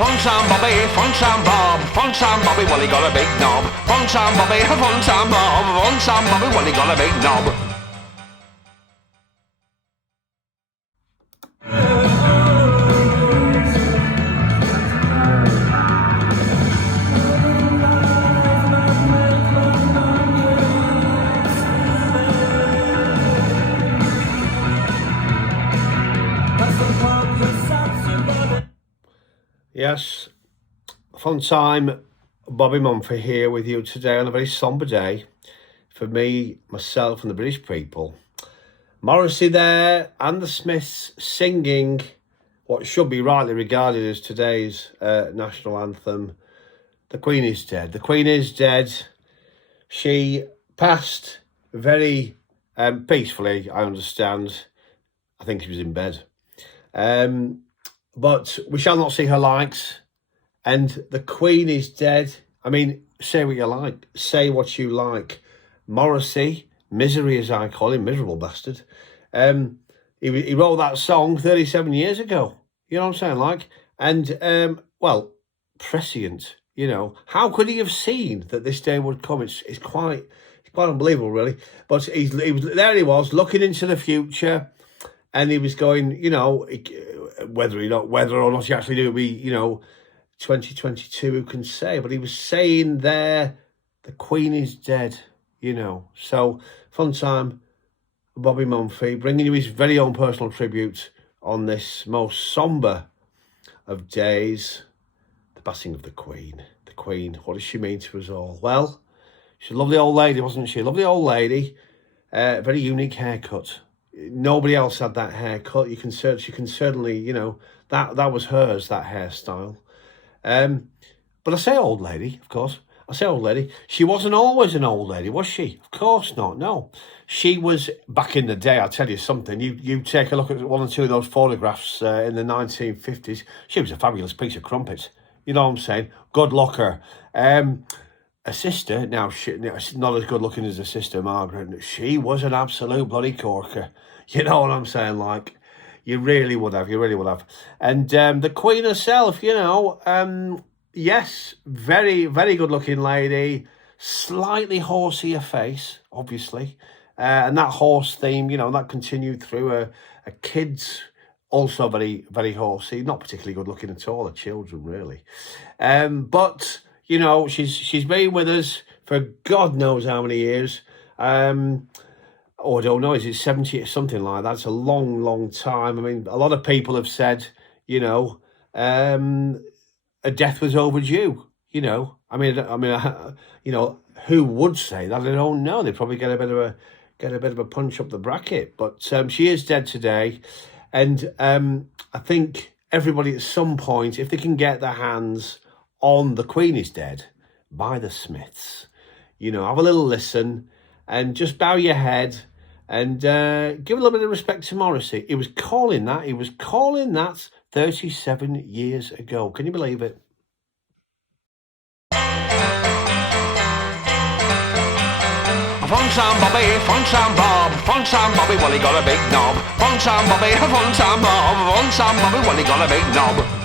Fun-time Bobby, fun-time Bob, fun-time Bobby, well he got a big knob. Fun-time Bobby, fun-time Bob, fun-time Bobby, well he got a big knob. Yes, fun time, Bobby Mumford here with you today on a very sombre day for me, myself and the British people. Morrissey there and the Smiths singing what should be rightly regarded as today's national anthem. The Queen is dead. The Queen is dead. She passed very peacefully, I understand. I think she was in bed. But we shall not see her likes. And the Queen is dead. I mean, say what you like. Say what you like. Morrissey, Misery as I call him, miserable bastard. He wrote that song 37 years ago. You know what I'm saying? Like, and, well, prescient, you know. How could he have seen that this day would come? It's quite unbelievable, really. But he was looking into the future, and he was going, you know, whether or not he actually knew it'd be, you know, 2022, who can say? But he was saying there, the Queen is dead, you know. So, fun time, Bobby Mumford, bringing you his very own personal tribute on this most sombre of days, the passing of the Queen. The Queen, what does she mean to us all? Well, she's a lovely old lady, wasn't she? A lovely old lady, very unique haircut. Nobody else had that haircut. She can certainly, you know, that was hers, that hairstyle. But I say old lady, of course. I say old lady. She wasn't always an old lady, was she? Of course not, no. She was, back in the day, I'll tell you something. You take a look at one or two of those photographs in the 1950s. She was a fabulous piece of crumpet. You know what I'm saying? Good looker. A sister, now not as good looking as her sister Margaret. She was an absolute bloody corker. You know what I'm saying? Like, you really would have. And the Queen herself, you know, yes, very, very good looking lady. Slightly horsey face, obviously. And that horse theme, you know, that continued through her kids. Also very, very horsey. Not particularly good looking at all, the children, really. But, you know, she's been with us for God knows how many years. I don't know, is it 70 or something like that? It's a long, long time. I mean, a lot of people have said, you know, a death was overdue, you know. I mean, you know, who would say that? I don't know. They probably get a bit of a punch up the bracket. But she is dead today. And I think everybody at some point, if they can get their hands on The Queen is Dead by the Smiths, you know, have a little listen and just bow your head and give a little bit of respect to Morrissey. He was calling that 37 years ago. Can you believe it? Fun-time Bobby, fun-time Bob, fun-time Bobby, well he got a big knob. Fun-time Bobby, fun-time Bob, fun-time Bobby, well he got a big knob.